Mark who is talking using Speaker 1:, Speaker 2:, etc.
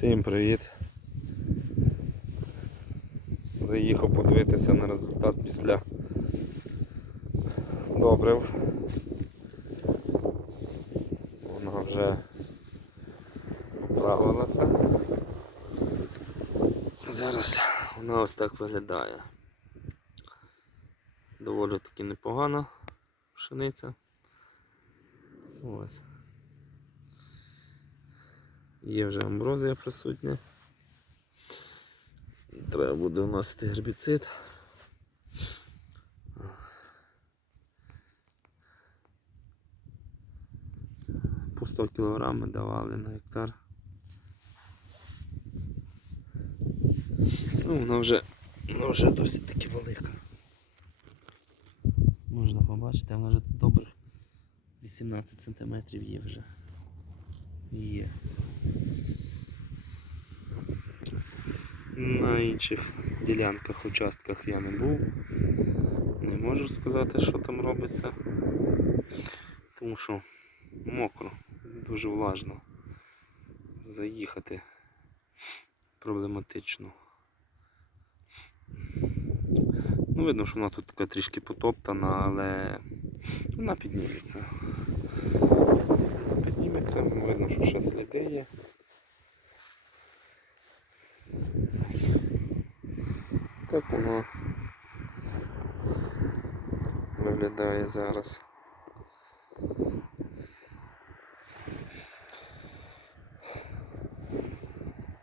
Speaker 1: Всім привіт! Заїхав подивитися на результат після добрив. Вона вже поправилася. Зараз вона ось так виглядає. Доволі таки непогана пшениця. Ось. Є вже амброзія присутня. Треба буде вносити гербіцид. По 100 кг ми давали на гектар. Ну, вона вже, вона вже досить таки велика. Можна побачити, вона вже добрих 18 см є вже. Є. На інших ділянках, участках я не був. Не можу сказати, що там робиться. Тому що мокро, дуже влажно. Заїхати проблематично. Ну, видно, що вона тут така трішки потоптана, але вона підніметься. Підніметься, видно, що ще сліди є. так воно виглядає зараз.